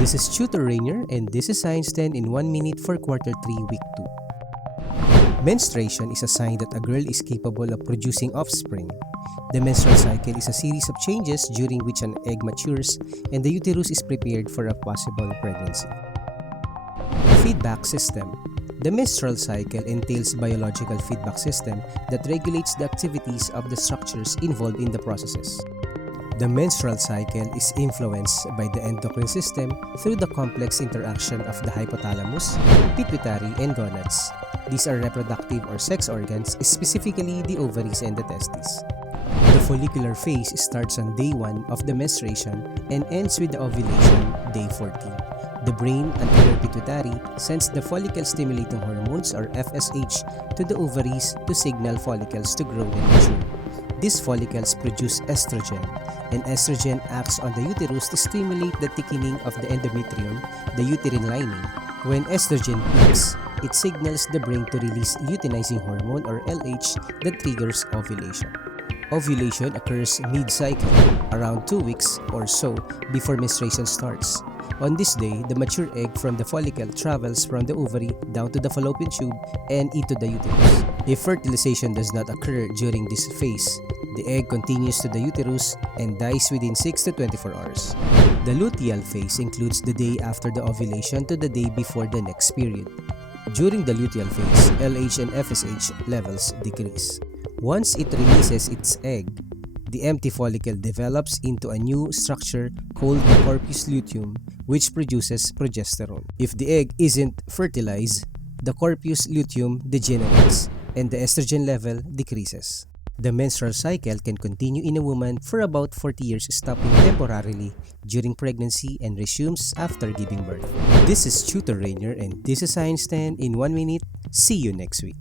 This is Tutor Rainier, and this is Science 10 in 1 minute for Quarter 3, Week 2. Menstruation is a sign that a girl is capable of producing offspring. The menstrual cycle is a series of changes during which an egg matures and the uterus is prepared for a possible pregnancy. Feedback system. The menstrual cycle entails biological feedback system that regulates the activities of the structures involved in the processes. The menstrual cycle is influenced by the endocrine system through the complex interaction of the hypothalamus, pituitary, and gonads. These are reproductive or sex organs, specifically the ovaries and the testes. The follicular phase starts on day 1 of the menstruation and ends with the ovulation, day 14. The brain anterior pituitary sends the follicle-stimulating hormones or FSH to the ovaries to signal follicles to grow and mature. These follicles produce estrogen, and estrogen acts on the uterus to stimulate the thickening of the endometrium, the uterine lining. When estrogen peaks, it signals the brain to release luteinizing hormone or LH that triggers ovulation. Ovulation occurs mid-cycle, around 2 weeks or so before menstruation starts. On this day, the mature egg from the follicle travels from the ovary down to the fallopian tube and into the uterus. If fertilization does not occur during this phase, the egg continues to the uterus and dies within 6 to 24 hours. The luteal phase includes the day after the ovulation to the day before the next period. During the luteal phase, LH and FSH levels decrease. Once it releases its egg, the empty follicle develops into a new structure called the corpus luteum, which produces progesterone. If the egg isn't fertilized, the corpus luteum degenerates and the estrogen level decreases. The menstrual cycle can continue in a woman for about 40 years, stopping temporarily during pregnancy and resumes after giving birth. This is Tutor Rainier, and this is Science 10 in 1 minute. See you next week.